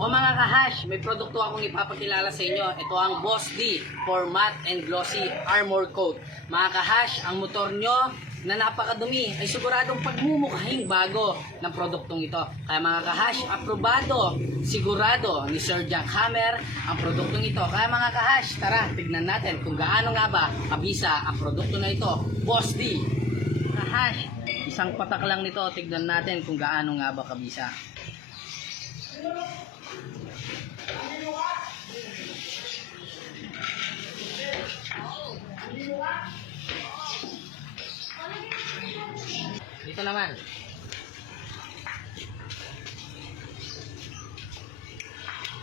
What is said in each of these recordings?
O mga kahash, may produkto akong ipapakilala sa inyo. Ito ang Boss D for Matte and Glossy Armor Coat. Mga kahash, ang motor nyo na napakadumi ay siguradong pagmumukhang bago ng produktong ito. Kaya mga kahash, aprobado, sigurado ni Sir Jack Hammer ang produktong ito. Kaya mga kahash, tara, tignan natin kung gaano nga ba kabisa ang produkto na ito. Boss D. Kahash, isang patak lang nito, tignan natin kung gaano nga ba kabisa. Dito naman.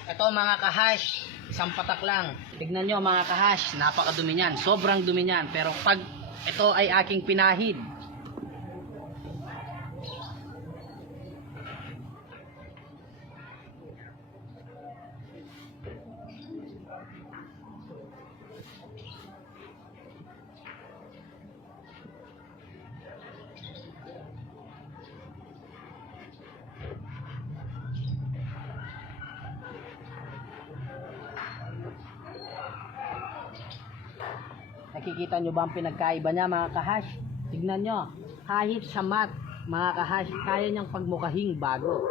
Ito mga kahash, isang patak lang. Tignan nyo mga kahash, napakadumi niyan. Sobrang dumi niyan. Pero pag ito ay aking pinahid, nakikita nyo ba ang pinagkaiba niya mga kahash? Tignan nyo, kahit sa matte mga kahash, kaya niyang pagmukahing bago.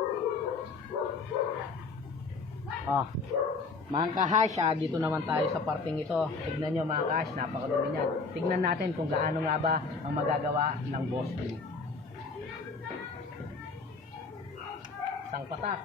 Oh, mga kahash, dito naman tayo sa parting ito. Tignan nyo mga kahash, napakadumi niyan. Tignan natin kung gaano nga ba ang magagawa ng Boss D. Isang patak.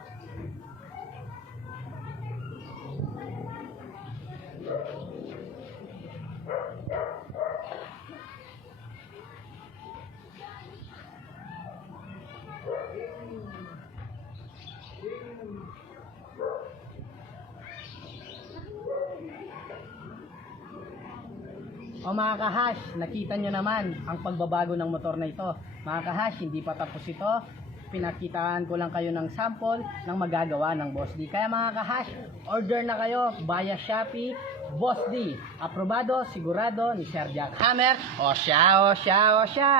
O mga kahash, nakita nyo naman ang pagbabago ng motor na ito. Mga kahash, hindi pa tapos ito. Pinakitaan ko lang kayo ng sample ng magagawa ng Boss D. Kaya mga kahash, order na kayo via Shopee, Boss D. Aprobado, sigurado ni Sir Jack Hammer. O siya, o siya, o siya.